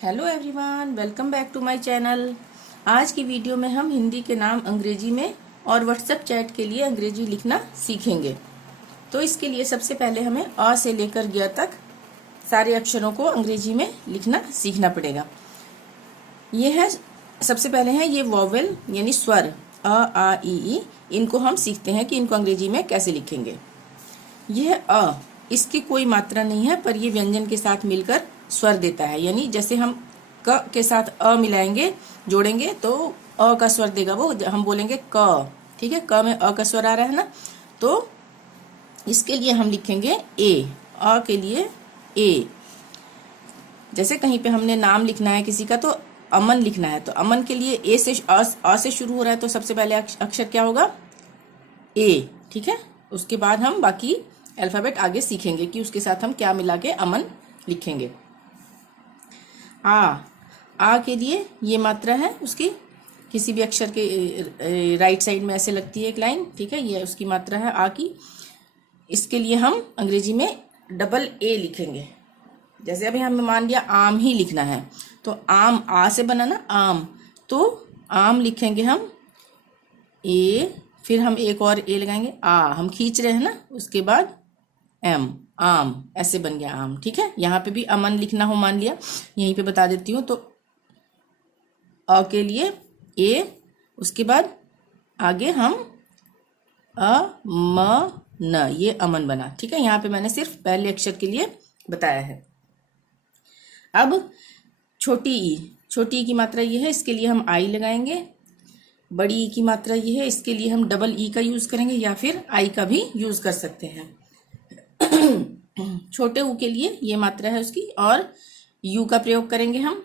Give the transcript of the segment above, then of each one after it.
Hello everyone, welcome back to my channel. आज की video में हम हिंदी के नाम अंग्रेजी में और व्हाट्सएप चैट के लिए अंग्रेजी लिखना सीखेंगे। तो इसके लिए सबसे पहले हमें अ से लेकर ग तक सारे अक्षरों को अंग्रेजी में लिखना सीखना पड़ेगा। ये है, सबसे पहले है ये वॉवेल यानी स्वर अ आ ई। इनको हम सीखते हैं कि इनको अंग्रेजी में कैसे लिखेंगे। यह अ, इसकी कोई मात्रा नहीं है, पर ये व्यंजन के साथ मिलकर स्वर देता है। यानी जैसे हम क के साथ अ मिलाएंगे, जोड़ेंगे तो अ का स्वर देगा वो, हम बोलेंगे क। ठीक है, क में अ का स्वर आ रहा है ना, तो इसके लिए हम लिखेंगे ए। अ के लिए ए। जैसे कहीं पे हमने नाम लिखना है किसी का, तो अमन लिखना है, तो अमन के लिए ए से अ से शुरू हो रहा है, तो सबसे पहले अक्षर क्या होगा? ए। ठीक है, उसके बाद हम बाकी अल्फाबेट आगे सीखेंगे कि उसके साथ हम क्या मिला के अमन लिखेंगे। आ के लिए ये मात्रा है उसकी, किसी भी अक्षर के राइट साइड में ऐसे लगती है एक लाइन। ठीक है, ये उसकी मात्रा है आ की। इसके लिए हम अंग्रेजी में डबल ए लिखेंगे। जैसे अभी हमें मान लिया आम ही लिखना है, तो आम आ से बना ना आम, तो आम लिखेंगे हम ए, फिर हम एक और ए लगाएंगे, आ हम खींच रहे हैं ना, उसके बाद एम, आम, ऐसे बन गया आम। ठीक है, यहाँ पे भी अमन लिखना हो मान लिया, यहीं पे बता देती हूँ। तो अ के लिए ए, उसके बाद आगे हम अ म न, ये अमन बना। ठीक है, यहाँ पे मैंने सिर्फ पहले अक्षर के लिए बताया है। अब छोटी ई की मात्रा ये है, इसके लिए हम आई लगाएंगे। बड़ी ई की मात्रा ये है, इसके लिए हम डबल ई का यूज करेंगे, या फिर आई का भी यूज कर सकते हैं। छोटे ऊ के लिए ये मात्रा है उसकी, और यू का प्रयोग करेंगे हम।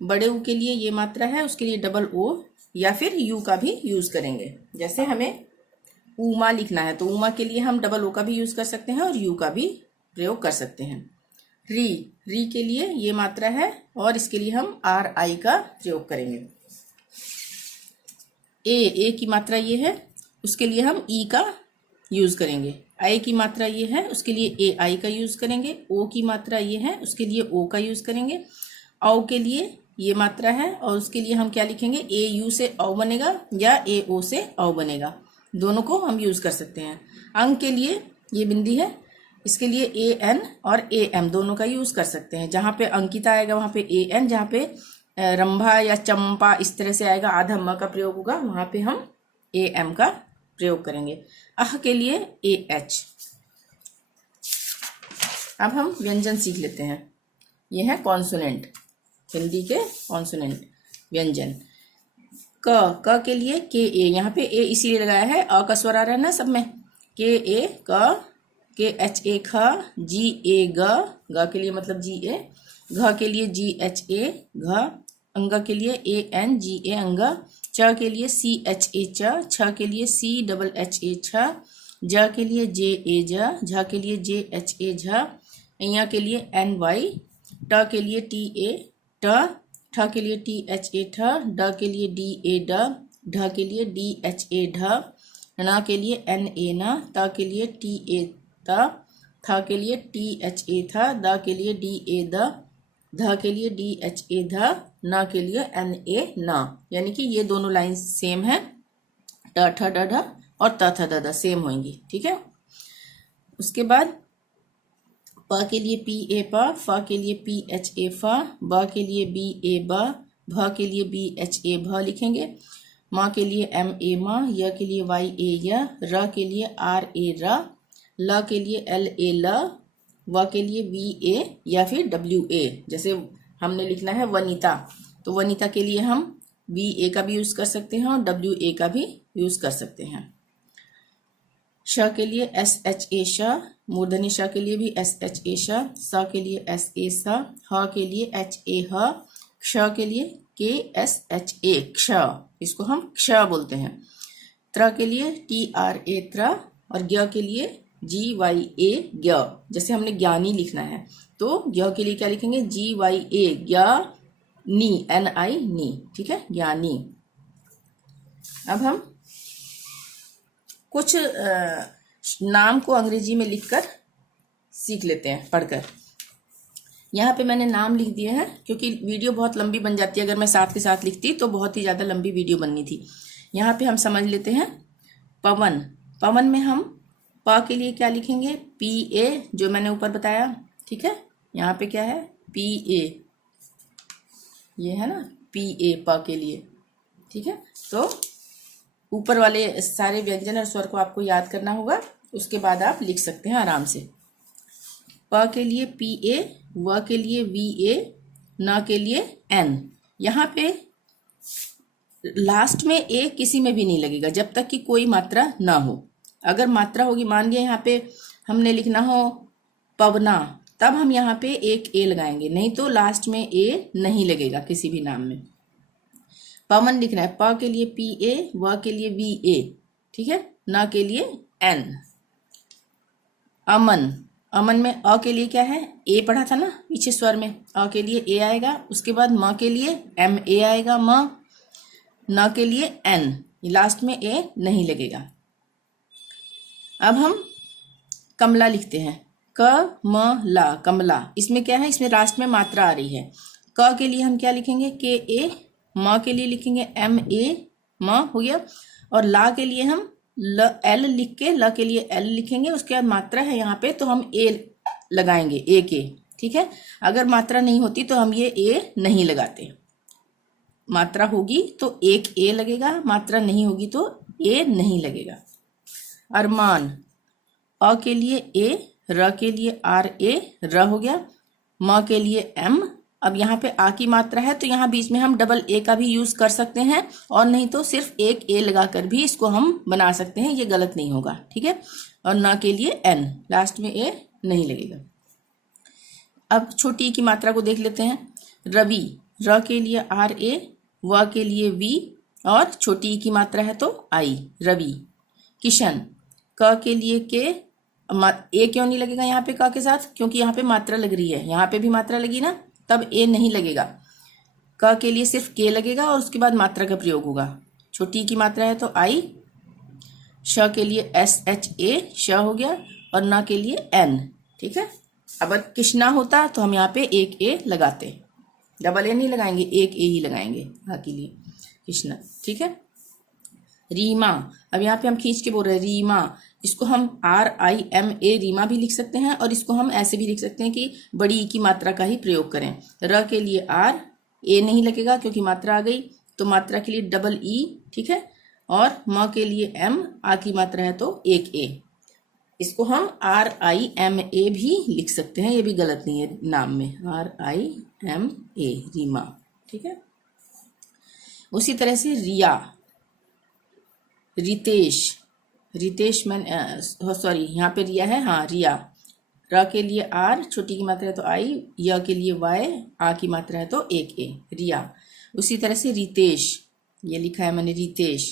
बड़े ऊ के लिए ये मात्रा है, उसके लिए डबल ओ या फिर यू का भी यूज करेंगे। जैसे हमें उमा लिखना है, तो उमा के लिए हम डबल ओ का भी यूज कर सकते हैं और यू का भी प्रयोग कर सकते हैं। री के लिए ये मात्रा है, और इसके लिए हम आर आई का प्रयोग करेंगे। ए की मात्रा ये है, उसके लिए हम ई का यूज करेंगे। आई की मात्रा ये है, उसके लिए ए आई का यूज करेंगे। ओ की मात्रा ये है, उसके लिए ओ का यूज करेंगे। औ के लिए ये मात्रा है, और उसके लिए हम क्या लिखेंगे? ए यू से औ बनेगा या ए ओ से औ बनेगा, दोनों को हम यूज कर सकते हैं। अंक के लिए ये बिंदी है, इसके लिए ए एन और ए एम दोनों का यूज कर सकते हैं। जहाँ पे अंकिता आएगा वहाँ पे ए एन, जहाँ पे रंभा या चंपा इस तरह से आएगा, आधा म का प्रयोग होगा, वहाँ पे हम ए एम का प्रयोग करेंगे। अह के लिए ए एच। अब हम व्यंजन सीख लेते हैं। ये है कॉन्सोनेंट, हिंदी के कॉन्सोनेंट व्यंजन। क के लिए के ए, यहाँ पे ए इसीलिए लगाया है, अ का स्वर आ रहा है ना सब में। के ए क, के एच ए ख, जी ए ग के लिए मतलब जी ए, घ के लिए जी एच ए घ, अंग के लिए ए एन जी ए अंग, च के लिए सी एच ए च, छ के लिए सी डबल एच ए छ, ज के लिए जे ए ज, झ के लिए जे एच ए झ, य के लिए एन वाई, ट के लिए टी ए ट, ठ के लिए टी एच ए ठ, ड के लिए डी ए ड, ढ के लिए डी एच ए ढ, न के लिए एन ए न, त के लिए टी ए त, थ के लिए टी एच ए थ, द के लिए डी ए द, ध के लिए डी एच ए ध, न के लिए एन ए न। यानी कि ये दोनों लाइन सेम है, ट ठ ड ढ और त थ द द सेम होंगी। ठीक है, उसके बाद प के लिए पी ए प, फ के लिए पी एच ए फ, ब के लिए बी ए ब, भ के लिए बी एच ए भ लिखेंगे। म के लिए एम ए म, य के लिए वाई ए य, र के लिए आर ए र, ल के लिए एल ए ल, व के लिए वी ए या फिर डब्ल्यू ए। जैसे हमने लिखना है वनीता, तो वनीता के लिए हम वी ए का भी यूज कर सकते हैं और डब्ल्यू ए का भी यूज कर सकते हैं। श के लिए एस एच ए श, मूर्धनी श के लिए भी एस एच ए श, स के लिए एस ए स, ह के लिए एच ए ह, क्ष के लिए के एस एच ए क्ष, इसको हम क्ष बोलते हैं। त्र के लिए टी आर ए त्र, और ज्ञ के लिए जी वाई ए ज्ञ। जैसे हमने ज्ञानी लिखना है, तो ज्ञ के लिए क्या लिखेंगे? जी वाई ए ज्ञ नी, एन आई नी। ठीक है, ज्ञानी। अब हम कुछ नाम को अंग्रेजी में लिखकर सीख लेते हैं, पढ़कर। यहाँ पे मैंने नाम लिख दिए हैं क्योंकि वीडियो बहुत लंबी बन जाती है, अगर मैं साथ के साथ लिखती तो बहुत ही ज़्यादा लंबी वीडियो बननी थी। यहाँ पे हम समझ लेते हैं पवन। पवन में हम प के लिए क्या लिखेंगे, PA, जो मैंने ऊपर बताया, ठीक है। यहाँ पे क्या है, PA, ये है ना PA, प के लिए, ठीक है। तो ऊपर वाले सारे व्यंजन और स्वर को आपको याद करना होगा, उसके बाद आप लिख सकते हैं आराम से। प के लिए PA, व के लिए VA, न के लिए N। यहाँ पे लास्ट में A किसी में भी नहीं लगेगा जब तक कि कोई मात्रा ना हो। अगर मात्रा होगी, मान लिया यहाँ पे हमने लिखना हो पवना, तब हम यहाँ पे एक A लगाएंगे, नहीं तो लास्ट में A नहीं लगेगा किसी भी नाम में। पवन लिखना है, प के लिए PA, व के लिए VA, ठीक है, न के लिए N। अमन, अमन में अ के लिए क्या है, A पढ़ा था ना पीछे स्वर में, अ के लिए A आएगा, उसके बाद म के लिए MA आएगा, म, न के लिए N, लास्ट में A नहीं लगेगा। अब हम कमला लिखते हैं, क म ला, कमला। इसमें क्या है, इसमें लास्ट में मात्रा आ रही है। क के लिए हम क्या लिखेंगे, KA, म के लिए लिखेंगे MA, म हो गया। और ला के लिए हम L लिख के, ल के लिए L लिखेंगे, उसके बाद मात्रा है यहाँ पे तो हम A लगाएंगे, A के, ठीक है। अगर मात्रा नहीं होती तो हम ये A नहीं लगाते, मात्रा होगी तो एक A लगेगा, मात्रा नहीं होगी तो A नहीं लगेगा। अरमान, अ के लिए A, र के लिए RA, र हो गया, म के लिए M। अब यहाँ पे आ की मात्रा है तो यहाँ बीच में हम डबल A का भी यूज कर सकते हैं, और नहीं तो सिर्फ एक A लगाकर भी इसको हम बना सकते हैं, ये गलत नहीं होगा, ठीक है। और न के लिए N, लास्ट में A नहीं लगेगा। अब छोटी की मात्रा को देख लेते हैं। रवि, र के लिए RA, व के लिए V, और छोटी की मात्रा है तो I, रवि। किशन, क के लिए K, A क्यों नहीं लगेगा यहाँ पे क के साथ, क्योंकि यहाँ पे मात्रा लग रही है, यहाँ पे भी मात्रा लगी ना, तब A नहीं लगेगा। क के लिए सिर्फ K लगेगा और उसके बाद मात्रा का प्रयोग होगा। छोटी की मात्रा है तो I। श के लिए SHA, श हो गया, और न के लिए N, ठीक है। अब कृष्णा होता तो हम यहाँ पे एक A लगाते, डबल A नहीं लगाएंगे, एक A ही लगाएंगे हाँ के लिए, कृष्णा, ठीक है। रीमा, अब यहाँ पे हम खींच के बोल रहे हैं रीमा, इसको हम RIMA, रीमा भी लिख सकते हैं, और इसको हम ऐसे भी लिख सकते हैं कि बड़ी ई की मात्रा का ही प्रयोग करें। र के लिए R, A नहीं लगेगा क्योंकि मात्रा आ गई, तो मात्रा के लिए डबल E, ठीक है। और म के लिए M, आ की मात्रा है तो एक A, इसको हम RIMA भी लिख सकते हैं, ये भी गलत नहीं है नाम में, RIMA, रीमा, ठीक है। उसी तरह से रिया, रितेश, रितेश में सॉरी यहाँ पे रिया है, हाँ रिया, र के लिए R, छोटी की मात्रा है तो I, य के लिए Y, आ की मात्रा है तो एक A, रिया। उसी तरह से रितेश, ये लिखा है मैंने रितेश।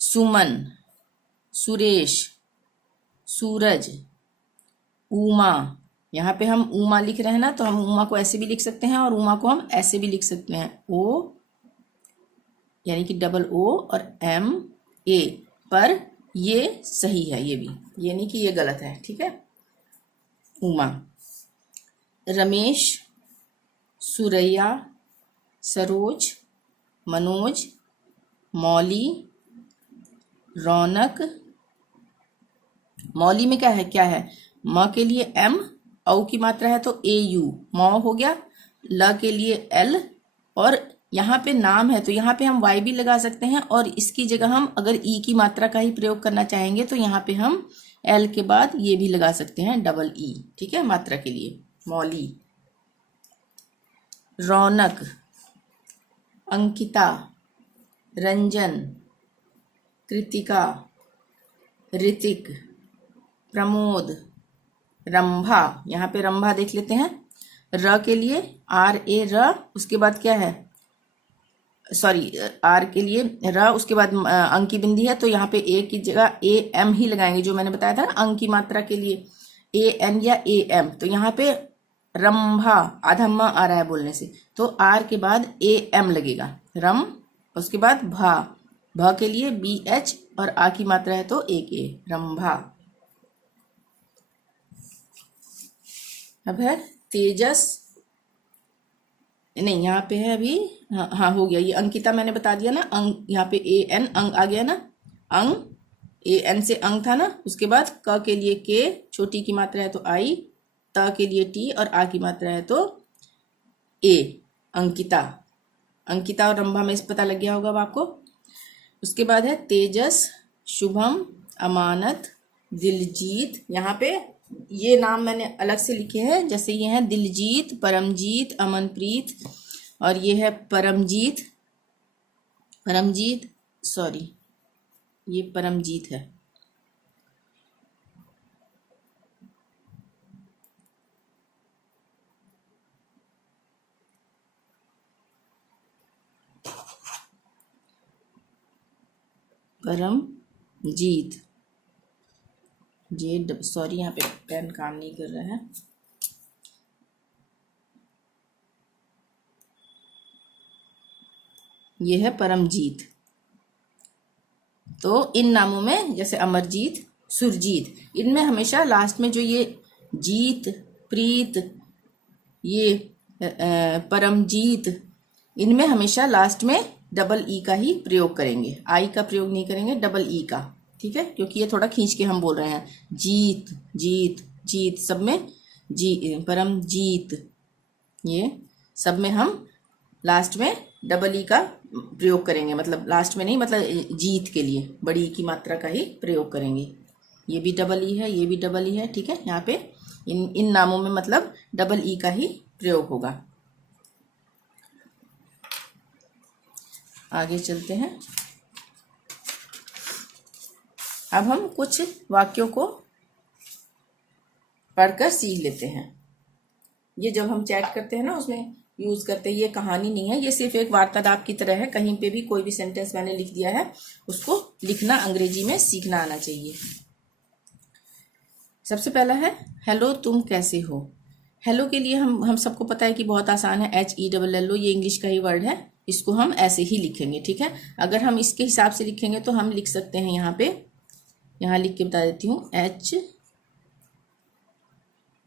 सुमन, सुरेश, सूरज, उमा, यहाँ पे हम उमा लिख रहे हैं ना, तो हम उमा को ऐसे भी लिख सकते हैं और उमा को हम ऐसे भी लिख सकते हैं, O यानी कि डबल O और MA, पर ये सही है, ये भी, ये नहीं कि ये गलत है, ठीक है। उमा। रमेश, सुरैया, सरोज, मनोज, मौली, रौनक। मौली में क्या है, म के लिए M, औ की मात्रा है तो AU, मौ हो गया। ल के लिए L, और यहाँ पे नाम है तो यहाँ पे हम Y भी लगा सकते हैं, और इसकी जगह हम अगर E की मात्रा का ही प्रयोग करना चाहेंगे तो यहाँ पे हम L के बाद ये भी लगा सकते हैं, डबल E, ठीक है, मात्रा के लिए। मौली। रौनक, अंकिता, रंजन, कृतिका, ऋतिक, प्रमोद, रंभा। यहाँ पे रंभा देख लेते हैं, र के लिए RA, र, उसके बाद क्या है, सॉरी R के लिए र, उसके बाद अंक की बिंदी है तो यहाँ पे A की जगह AM ही लगाएंगे, जो मैंने बताया था ना अंक की मात्रा के लिए AN या AM। तो यहाँ पे रंभा, आधा म आ रहा है बोलने से, तो R के बाद AM लगेगा, रम, उसके बाद भा, भ के लिए BH, और आ की मात्रा है तो एक A, रंभा। अब है तेजस, नहीं यहाँ पे है अभी, हाँ हाँ हो गया, ये अंकिता मैंने बता दिया ना, अंग यहाँ पे ए एन अंग आ गया ना, अंग ए एन से अंग था ना, उसके बाद क के लिए के, छोटी की मात्रा है तो आई, त के लिए टी और आ की मात्रा है तो ए, अंकिता। अंकिता और रंभा में पता लग गया होगा अब आपको। उसके बाद है तेजस, शुभम, अमानत, दिलजीत। यहाँ पे ये नाम मैंने अलग से लिखे हैं, जैसे ये हैं दिलजीत, परमजीत, अमनप्रीत, और ये है परमजीत, परमजीत सॉरी ये परमजीत है। परमजीत, जे सॉरी यहाँ पे पेन काम नहीं कर रहा है। ये है परमजीत। तो इन नामों में जैसे अमरजीत, सुरजीत, इनमें हमेशा लास्ट में जो ये जीत, प्रीत, ये परमजीत, इनमें हमेशा लास्ट में डबल ई का ही प्रयोग करेंगे, आई का प्रयोग नहीं करेंगे, डबल ई का, ठीक है, क्योंकि ये थोड़ा खींच के हम बोल रहे हैं। जीत, जीत, जीत, सब में जी, परमजीत, ये सब में हम लास्ट में डबल ई का प्रयोग करेंगे, मतलब लास्ट में नहीं, मतलब जीत के लिए बड़ी ई की मात्रा का ही प्रयोग करेंगे। ये भी डबल ई है, ये भी डबल ई है, ठीक है। यहाँ पे इन नामों में मतलब डबल ई का ही प्रयोग होगा। आगे चलते हैं। अब हम कुछ वाक्यों को पढ़कर सीख लेते हैं। ये जब हम चैट करते हैं ना उसमें यूज करते हैं, ये कहानी नहीं है, ये सिर्फ एक वार्तालाप की तरह है। कहीं पे भी कोई भी सेंटेंस मैंने लिख दिया है, उसको लिखना अंग्रेजी में सीखना आना चाहिए। सबसे पहला है हेलो, तुम कैसे हो। हेलो के लिए हम सबको पता है कि बहुत आसान है, HELLO, ये इंग्लिश का ही वर्ड है, इसको हम ऐसे ही लिखेंगे, ठीक है। अगर हम इसके हिसाब से लिखेंगे तो हम लिख सकते हैं, यहाँ पे यहाँ लिख के बता देती हूँ, H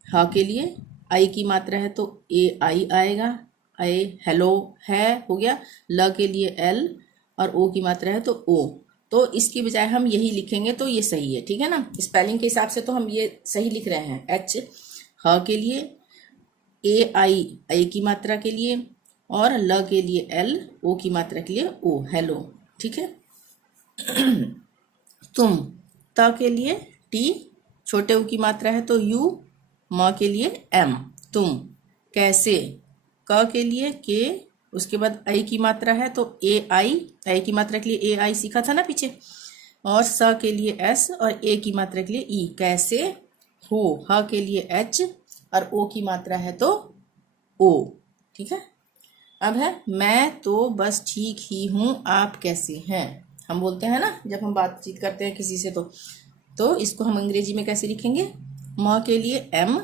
हा के लिए आई की मात्रा है तो AI आएगा, आई, हेलो है हो गया, ल के लिए L और O की मात्रा है तो O, तो इसकी बजाय हम यही लिखेंगे तो ये सही है, ठीक है ना। स्पेलिंग के हिसाब से तो हम ये सही लिख रहे हैं। H ह के लिए, AI आई की मात्रा के लिए, और ल के लिए L, O की मात्रा के लिए O, हेलो, ठीक है। तुम, त के लिए T, छोटे U की मात्रा है तो U, म के लिए M, तुम। कैसे, क के लिए K, उसके बाद आई की मात्रा है तो AI, आई की मात्रा के लिए AI सीखा था ना पीछे, और स के लिए S और A की मात्रा के लिए E, कैसे हो, ह के लिए H और O की मात्रा है तो O, ठीक है। अब है मैं तो बस ठीक ही हूँ, आप कैसे हैं। हम बोलते हैं ना जब हम बातचीत करते हैं किसी से, तो इसको हम अंग्रेजी में कैसे लिखेंगे, म के लिए M,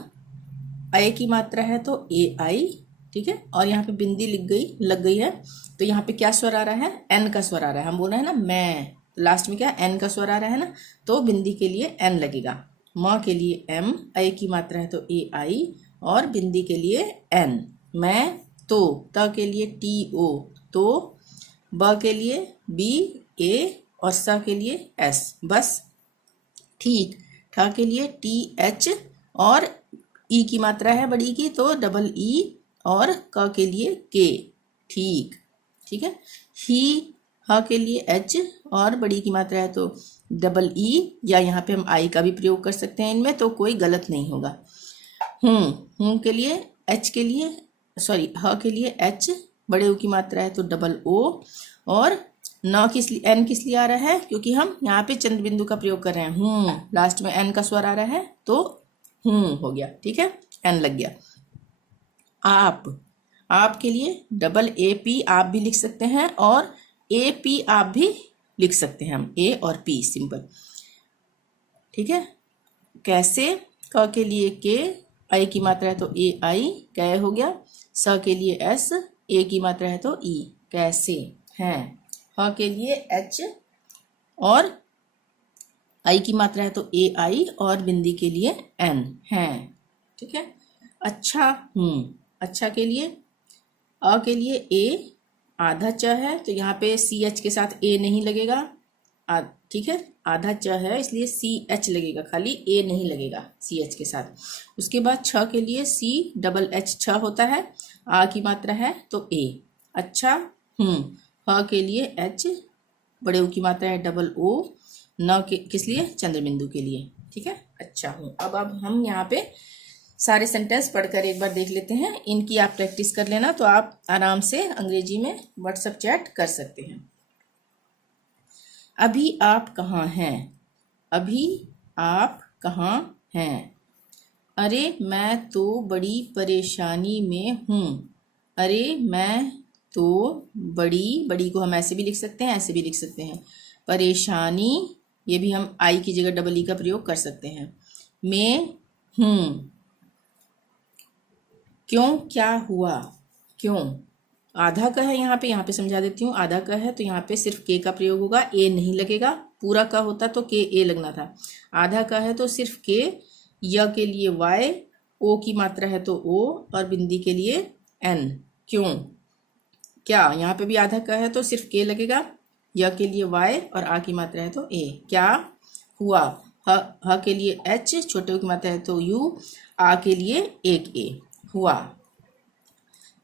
आई की मात्रा है तो AI, ठीक है, और यहाँ पे बिंदी लग गई है, तो यहाँ पे क्या स्वर आ रहा है, N का स्वर आ रहा है। हम बोल रहे हैं ना मैं, लास्ट में क्या N का स्वर आ रहा है ना, तो बिंदी के लिए N लगेगा। म के लिए M, आई की मात्रा है तो AI और बिंदी के लिए N। मैं तो, त के लिए TO, तो, ब के लिए BA और स के लिए S, बस। ठीक, ठ के लिए TH और ई की मात्रा है बड़ी की तो डबल ई, और क के लिए के, ठीक, ठीक है। ही, ह के लिए H और बड़ी की मात्रा है तो डबल ई, या यहाँ पे हम आई का भी प्रयोग कर सकते हैं इनमें, तो कोई गलत नहीं होगा। हूँ के लिए H के लिए सॉरी ह के लिए H, बड़े U की मात्रा है तो डबल O, और न N किस लिए आ रहा है, क्योंकि हम यहाँ पे चंद्र बिंदु का प्रयोग कर रहे हैं। लास्ट में N का स्वर आ रहा है तो हो गया, ठीक है, N लग गया। आप के लिए डबल AP आप भी लिख सकते हैं, और AP आप भी लिख सकते हैं, हम A और P सिंपल, ठीक है। कैसे, क के लिए K, आई की मात्रा है तो AI, कै हो गया। स के लिए S, A की मात्रा है तो E, कैसे हैं। ह के लिए H और आई की मात्रा है तो AI और बिंदी के लिए N, हैं, ठीक है। अच्छा हूँ। अच्छा के लिए अ के लिए ए आधा च है, तो यहाँ पे सी एच के साथ ए नहीं लगेगा। ठीक है, आधा च है इसलिए सी एच लगेगा, खाली ए नहीं लगेगा सी एच के साथ। उसके बाद छ के लिए सी डबल एच छ होता है, आ की मात्रा है तो ए। अच्छा हूँ। ह के लिए एच बड़े ऊ की मात्रा है डबल ओ, न के किस लिए, चंद्रबिंदु के लिए। ठीक है, अच्छा हूँ। अब हम यहाँ पे सारे सेंटेंस पढ़कर एक बार देख लेते हैं। इनकी आप प्रैक्टिस कर लेना तो आप आराम से अंग्रेजी में व्हाट्सएप चैट कर सकते हैं। अभी आप कहाँ हैं? अभी आप कहाँ हैं? अरे मैं तो बड़ी परेशानी में हूँ। अरे मैं तो बड़ी को हम ऐसे भी लिख सकते हैं, ऐसे भी लिख सकते हैं। परेशानी, ये भी हम आई की जगह डबल ई का प्रयोग कर सकते हैं। मैं हूँ। क्यों, क्या हुआ? क्यों आधा का है, यहाँ पे समझा देती हूँ। आधा का है तो यहाँ पे सिर्फ के का प्रयोग होगा, ए नहीं लगेगा। पूरा का होता तो के ए लगना था। आधा का है तो सिर्फ के, य के लिए वाई, ओ की मात्रा है तो ओ, और बिंदी के लिए एन। क्यों, क्या, यहाँ पे भी आधा का है तो सिर्फ के लगेगा, य के लिए वाई और आ की मात्रा है तो ए। क्या हुआ, ह के लिए एच, छोटे की मात्रा है तो यू, आ के लिए एक ए। हुआ।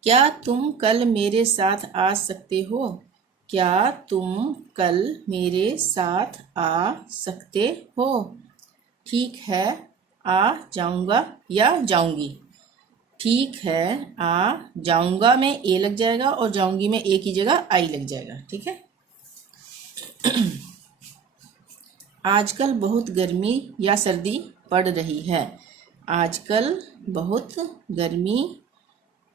क्या तुम कल मेरे साथ आ सकते हो? क्या तुम कल मेरे साथ आ सकते हो? ठीक है, आ जाऊंगा या जाऊंगी। ठीक है, आ जाऊंगा में ए लग जाएगा और जाऊंगी में ए की जगह आई लग जाएगा। ठीक है। आजकल बहुत गर्मी या सर्दी पड़ रही है। आजकल बहुत गर्मी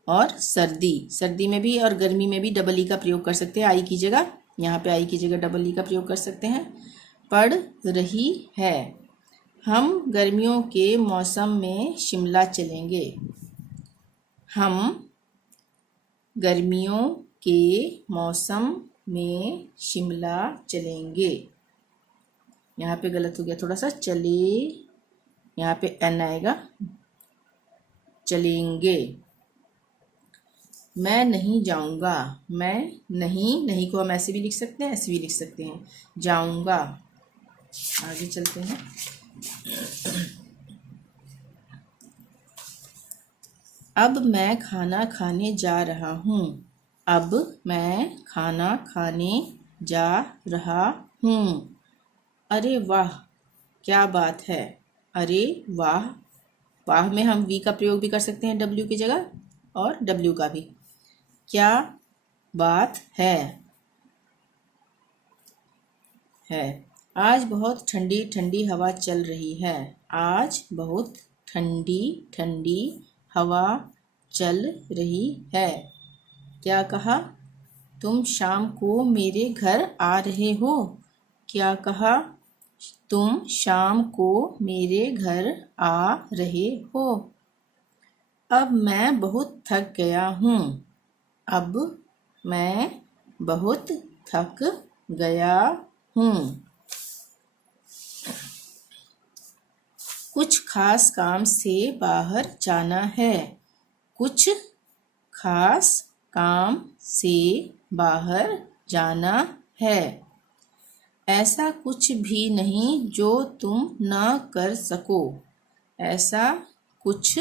और सर्दी में भी और गर्मी में भी डबल ई का प्रयोग कर सकते हैं आई की जगह। यहाँ पे आई की जगह डबल ई का प्रयोग कर सकते हैं। पड़ रही है। हम गर्मियों के मौसम में शिमला चलेंगे। हम गर्मियों के मौसम में शिमला चलेंगे। यहाँ पे गलत हो गया थोड़ा सा, चले, यहाँ पे एन आएगा, चलेंगे। मैं नहीं जाऊंगा। मैं नहीं को हम ऐसे भी लिख सकते हैं, ऐसे भी लिख सकते हैं। जाऊंगा। आगे चलते हैं। अब मैं खाना खाने जा रहा हूँ। अब मैं खाना खाने जा रहा हूँ। अरे वाह, क्या बात है। अरे वाह, वाह में हम वी का प्रयोग भी कर सकते हैं डब्ल्यू की जगह, और डब्ल्यू का भी। क्या बात है। आज बहुत ठंडी ठंडी हवा चल रही है। आज बहुत ठंडी ठंडी हवा चल रही है। क्या कहा, तुम शाम को मेरे घर आ रहे हो। क्या कहा, तुम शाम को मेरे घर आ रहे हो। अब मैं बहुत थक गया हूँ। अब मैं बहुत थक गया हूँ। कुछ खास काम से बाहर जाना है। कुछ खास काम से बाहर जाना है। ऐसा कुछ भी नहीं जो तुम न कर सको। ऐसा कुछ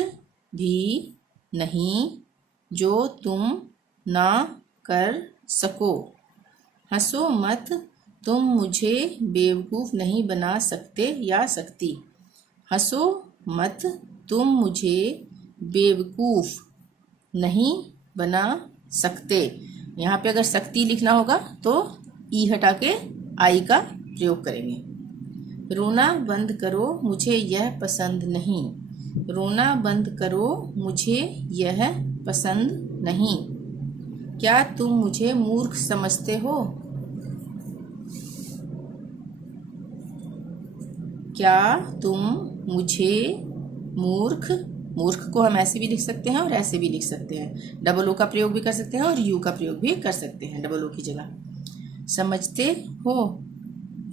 भी नहीं जो तुम ना कर सको। हंसो मत, तुम मुझे बेवकूफ़ नहीं बना सकते या सकती। हंसो मत, तुम मुझे बेवकूफ़ नहीं बना सकते। यहाँ पे अगर सकती लिखना होगा तो ई हटा के आई का प्रयोग करेंगे। रोना बंद करो, मुझे यह पसंद नहीं। रोना बंद करो, मुझे यह पसंद नहीं। क्या तुम मुझे मूर्ख समझते हो? क्या तुम मुझे मूर्ख, मूर्ख को हम ऐसे भी लिख सकते हैं और ऐसे भी लिख सकते हैं। डबल ओ का प्रयोग भी कर सकते हैं और यू का प्रयोग भी कर सकते हैं डबल ओ की जगह। समझते हो?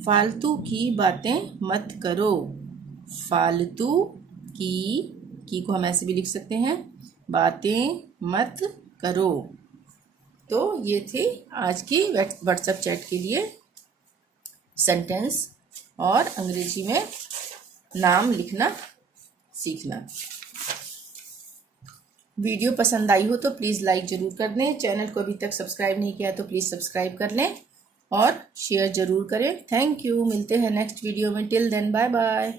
फालतू की बातें मत करो। फालतू की की को हम ऐसे भी लिख सकते हैं, बातें मत करो। तो ये थे आज की व्हाट्सएप चैट के लिए सेंटेंस और अंग्रेजी में नाम लिखना सीखना। वीडियो पसंद आई हो तो प्लीज़ लाइक ज़रूर कर दें। चैनल को अभी तक सब्सक्राइब नहीं किया तो प्लीज़ सब्सक्राइब कर लें और शेयर ज़रूर करें। Thank you. मिलते हैं नेक्स्ट वीडियो में। Till then bye bye.